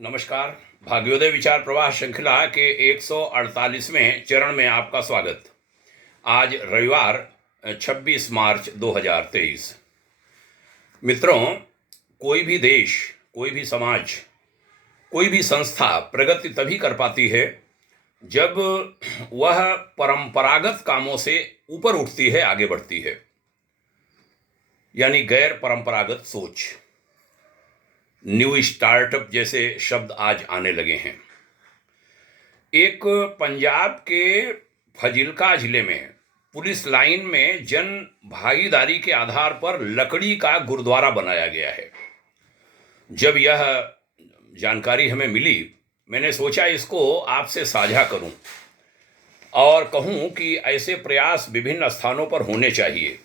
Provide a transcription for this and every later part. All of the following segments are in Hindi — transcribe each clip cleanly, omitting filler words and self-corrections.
नमस्कार। भाग्योदय विचार प्रवाह श्रृंखला के 148वें चरण में आपका स्वागत। आज रविवार 26 मार्च 2023। मित्रों, कोई भी देश, कोई भी समाज, कोई भी संस्था प्रगति तभी कर पाती है जब वह परंपरागत कामों से ऊपर उठती है, आगे बढ़ती है, यानी गैर परंपरागत सोच। न्यू स्टार्टअप जैसे शब्द आज आने लगे हैं। एक पंजाब के फजिल्का जिले में पुलिस लाइन में जन भागीदारी के आधार पर लकड़ी का गुरुद्वारा बनाया गया है। जब यह जानकारी हमें मिली, मैंने सोचा इसको आपसे साझा करूं और कहूं कि ऐसे प्रयास विभिन्न स्थानों पर होने चाहिए।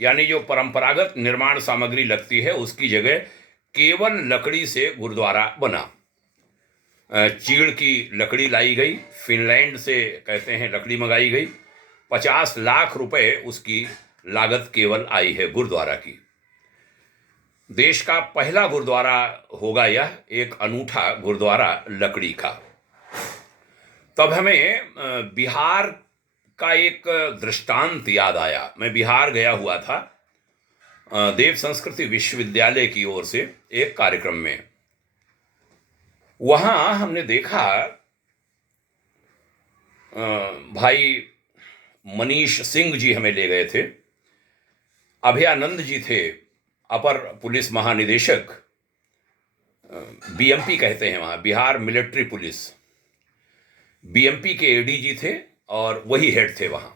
यानी जो परंपरागत निर्माण सामग्री लगती है उसकी जगह केवल लकड़ी से गुरुद्वारा बना। चीड़ की लकड़ी लाई गई, फिनलैंड से कहते हैं लकड़ी मंगाई गई। 50 लाख रुपए उसकी लागत केवल आई है गुरुद्वारा की। देश का पहला गुरुद्वारा होगा यह, एक अनूठा गुरुद्वारा लकड़ी का। तब हमें बिहार का एक दृष्टांत याद आया। मैं बिहार गया हुआ था देव संस्कृति विश्वविद्यालय की ओर से एक कार्यक्रम में। वहां हमने देखा भाई मनीष सिंह जी हमें ले गए थे। अभयानंद जी थे अपर पुलिस महानिदेशक, बीएमपी कहते हैं वहां, बिहार मिलिट्री पुलिस। बीएमपी के एडीजी थे और वही हेड थे वहां।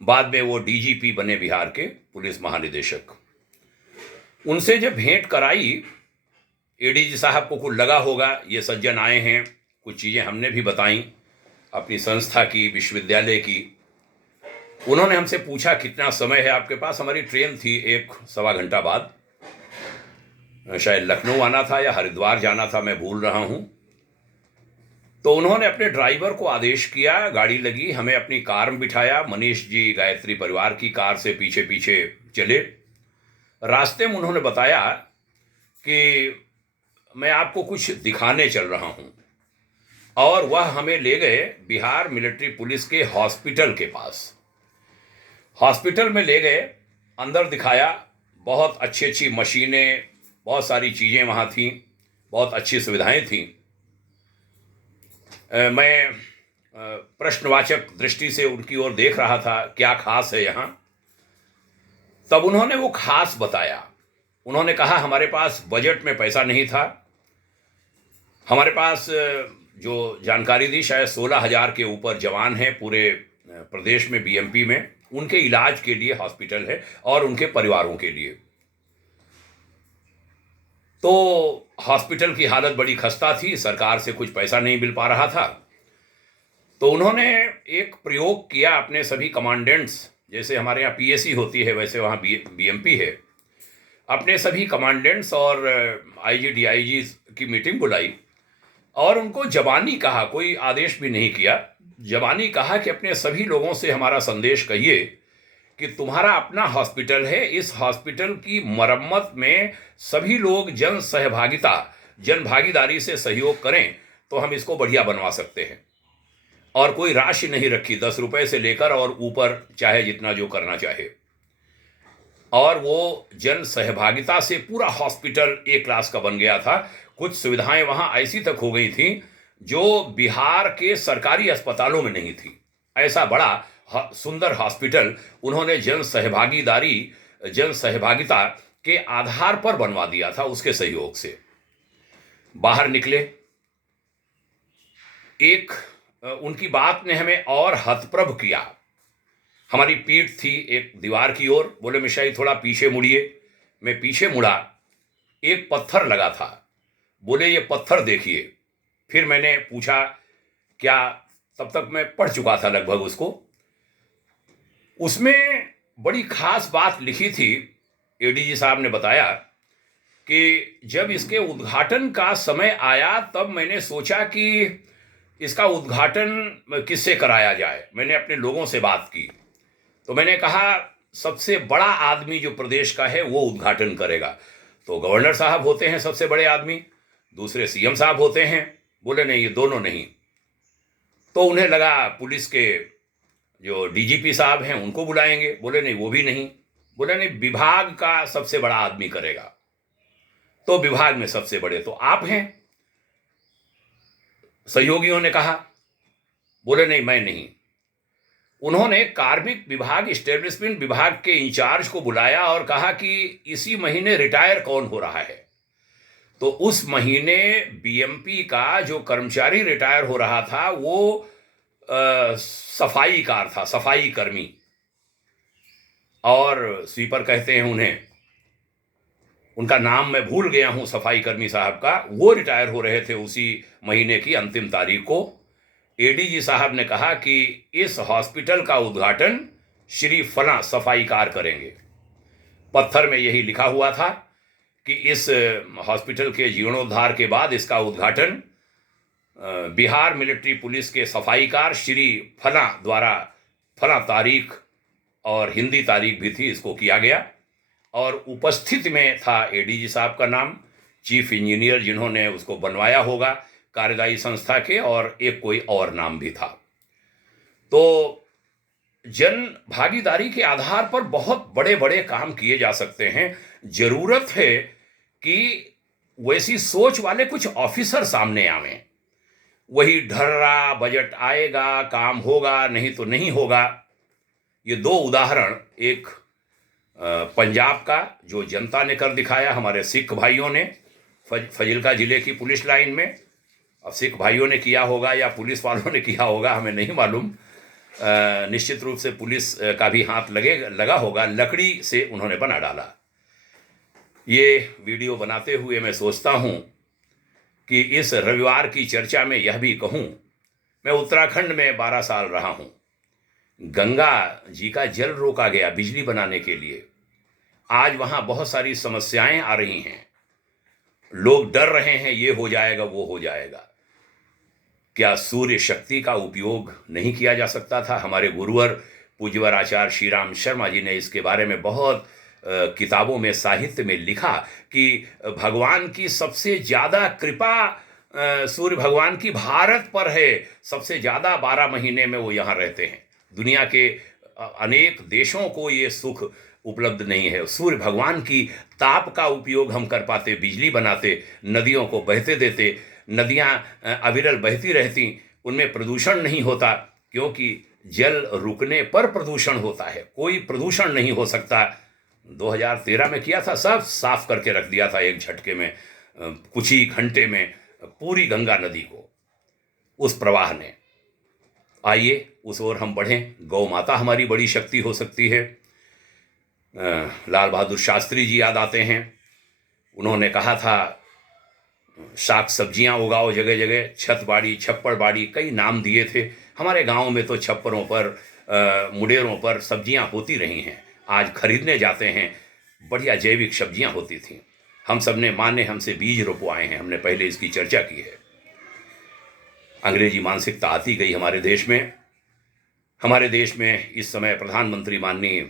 बाद में वो डीजीपी बने, बिहार के पुलिस महानिदेशक। उनसे जब भेंट कराई, एडीजी साहब को कुछ लगा होगा ये सज्जन आए हैं, कुछ चीज़ें हमने भी बताई अपनी संस्था की, विश्वविद्यालय की। उन्होंने हमसे पूछा कितना समय है आपके पास। हमारी ट्रेन थी 1-1.25 घंटा बाद, शायद लखनऊ आना था या हरिद्वार जाना था, मैं भूल रहा हूँ। तो उन्होंने अपने ड्राइवर को आदेश किया, गाड़ी लगी, हमें अपनी कार में बिठाया। मनीष जी गायत्री परिवार की कार से पीछे पीछे चले। रास्ते में उन्होंने बताया कि मैं आपको कुछ दिखाने चल रहा हूँ, और वह हमें ले गए बिहार मिलिट्री पुलिस के हॉस्पिटल के पास। हॉस्पिटल में ले गए, अंदर दिखाया। बहुत अच्छी अच्छी मशीनें, बहुत सारी चीज़ें वहाँ थीं, बहुत अच्छी सुविधाएं थीं। मैं प्रश्नवाचक दृष्टि से उनकी ओर देख रहा था, क्या खास है यहाँ। तब उन्होंने वो खास बताया। उन्होंने कहा हमारे पास बजट में पैसा नहीं था। हमारे पास जो जानकारी दी, शायद 16,000 के ऊपर जवान हैं पूरे प्रदेश में, बीएमपी में। उनके इलाज के लिए हॉस्पिटल है और उनके परिवारों के लिए। तो हॉस्पिटल की हालत बड़ी खस्ता थी, सरकार से कुछ पैसा नहीं मिल पा रहा था। तो उन्होंने एक प्रयोग किया अपने सभी कमांडेंट्स, जैसे हमारे यहाँ पीएसी होती है वैसे वहाँ बीएमपी है, अपने सभी कमांडेंट्स और आईजी डीआईजी की मीटिंग बुलाई और उनको जबानी कहा, कोई आदेश भी नहीं किया, जबानी कहा कि अपने सभी लोगों से हमारा संदेश कहिए कि तुम्हारा अपना हॉस्पिटल है, इस हॉस्पिटल की मरम्मत में सभी लोग जन सहभागिता, जन भागीदारी से सहयोग करें तो हम इसको बढ़िया बनवा सकते हैं। और कोई राशि नहीं रखी, 10 रुपए से लेकर और ऊपर चाहे जितना जो करना चाहे। और वो जन सहभागिता से पूरा हॉस्पिटल एक क्लास का बन गया था। कुछ सुविधाएं वहां ऐसी तक हो गई थी जो बिहार के सरकारी अस्पतालों में नहीं थी। ऐसा बड़ा सुंदर हॉस्पिटल उन्होंने जन सहभागिता के आधार पर बनवा दिया था, उसके सहयोग से। बाहर निकले, एक उनकी बात ने हमें और हतप्रभ किया। हमारी पीठ थी एक दीवार की ओर। बोले मिश्रा थोड़ा पीछे मुड़िए। मैं पीछे मुड़ा, एक पत्थर लगा था। बोले ये पत्थर देखिए। फिर मैंने पूछा क्या, तब तक मैं पढ़ चुका था लगभग उसको। उसमें बड़ी खास बात लिखी थी। एडीजी साहब ने बताया कि जब इसके उद्घाटन का समय आया तब मैंने सोचा कि इसका उद्घाटन किससे कराया जाए। मैंने अपने लोगों से बात की तो मैंने कहा सबसे बड़ा आदमी जो प्रदेश का है वो उद्घाटन करेगा। तो गवर्नर साहब होते हैं सबसे बड़े आदमी, दूसरे सीएम साहब होते हैं। बोले नहीं, ये दोनों नहीं। तो उन्हें लगा पुलिस के जो डीजीपी साहब हैं उनको बुलाएंगे। बोले नहीं, वो भी नहीं। बोले नहीं, विभाग का सबसे बड़ा आदमी करेगा। तो विभाग में सबसे बड़े तो आप हैं, सहयोगियों ने कहा। बोले नहीं, मैं नहीं। उन्होंने कार्मिक विभाग, इस्टेब्लिशमेंट विभाग के इंचार्ज को बुलाया और कहा कि इसी महीने रिटायर कौन हो रहा है। तो उस महीने बीएमपी का जो कर्मचारी रिटायर हो रहा था वो सफाईकार था, सफाई कर्मी, और स्वीपर कहते हैं उन्हें। उनका नाम मैं भूल गया हूं, सफाई कर्मी साहब का। वो रिटायर हो रहे थे उसी महीने की अंतिम तारीख को। एडीजी साहब ने कहा कि इस हॉस्पिटल का उद्घाटन श्री फला सफाईकार करेंगे। पत्थर में यही लिखा हुआ था कि इस हॉस्पिटल के जीर्णोद्धार के बाद इसका उद्घाटन बिहार मिलिट्री पुलिस के सफाईकार श्री फला द्वारा, फला तारीख और हिंदी तारीख भी थी, इसको किया गया। और उपस्थित में था एडीजी साहब का नाम, चीफ इंजीनियर जिन्होंने उसको बनवाया होगा कार्यदायी संस्था के, और एक कोई और नाम भी था। तो जन भागीदारी के आधार पर बहुत बड़े बड़े काम किए जा सकते हैं। जरूरत है कि वैसी सोच वाले कुछ ऑफिसर सामने आवें। वही ढर्रा बजट आएगा, काम होगा, नहीं तो नहीं होगा। ये दो उदाहरण, एक पंजाब का जो जनता ने कर दिखाया, हमारे सिख भाइयों ने फजिल्का जिले की पुलिस लाइन में। अब सिख भाइयों ने किया होगा या पुलिस वालों ने किया होगा, हमें नहीं मालूम। निश्चित रूप से पुलिस का भी हाथ लगा होगा। लकड़ी से उन्होंने बना डाला। ये वीडियो बनाते हुए मैं सोचता हूँ कि इस रविवार की चर्चा में यह भी कहूँ, मैं उत्तराखंड में 12 साल रहा हूँ। गंगा जी का जल रोका गया बिजली बनाने के लिए। आज वहाँ बहुत सारी समस्याएं आ रही हैं। लोग डर रहे हैं, ये हो जाएगा, वो हो जाएगा। क्या सूर्य शक्ति का उपयोग नहीं किया जा सकता था? हमारे गुरुवर पूज्यवर आचार्य श्री राम शर्मा जी ने इसके बारे में बहुत किताबों में, साहित्य में लिखा कि भगवान की सबसे ज़्यादा कृपा सूर्य भगवान की भारत पर है। सबसे ज़्यादा 12 महीने में वो यहाँ रहते हैं। दुनिया के अनेक देशों को ये सुख उपलब्ध नहीं है। सूर्य भगवान की ताप का उपयोग हम कर पाते, बिजली बनाते, नदियों को बहते देते, नदियाँ अविरल बहती रहती, उनमें प्रदूषण नहीं होता, क्योंकि जल रुकने पर प्रदूषण होता है। कोई प्रदूषण नहीं हो सकता। 2013 में किया था, सब साफ करके रख दिया था एक झटके में, कुछ ही घंटे में पूरी गंगा नदी को, उस प्रवाह ने। आइए उस ओर हम बढ़ें। गौ माता हमारी बड़ी शक्ति हो सकती है। लाल बहादुर शास्त्री जी याद आते हैं। उन्होंने कहा था साग सब्जियां उगाओ जगह जगह, छत बाड़ी, छप्पड़ बाड़ी, कई नाम दिए थे। हमारे गांव में तो छप्परों पर, मुडेरों पर सब्जियां होती रही हैं। आज खरीदने जाते हैं, बढ़िया जैविक सब्जियां होती थीं। हम सब ने, माँ ने हमसे बीज रोपवाए हैं, हमने पहले इसकी चर्चा की है। अंग्रेजी मानसिकता आती गई हमारे देश में। हमारे देश में इस समय प्रधानमंत्री माननीय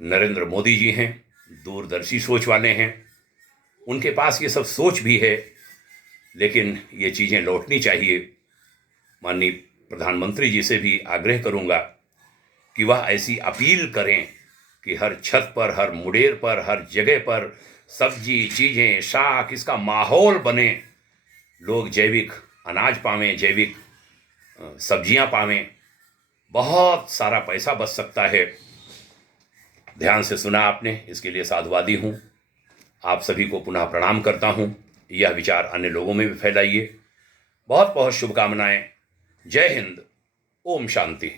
नरेंद्र मोदी जी हैं, दूरदर्शी सोच वाले हैं। उनके पास ये सब सोच भी है, लेकिन ये चीज़ें लौटनी चाहिए। माननीय प्रधानमंत्री जी से भी आग्रह करूंगा कि वह ऐसी अपील करें कि हर छत पर, हर मुडेर पर, हर जगह पर सब्जी, चीज़ें, शाक, इसका माहौल बने। लोग जैविक अनाज पावें, जैविक सब्जियां पावें। बहुत सारा पैसा बच सकता है। ध्यान से सुना आपने, इसके लिए साधुवादी हूँ। आप सभी को पुनः प्रणाम करता हूँ। यह विचार अन्य लोगों में भी फैलाइए। बहुत बहुत शुभकामनाएं। जय हिंद। ओम शांति।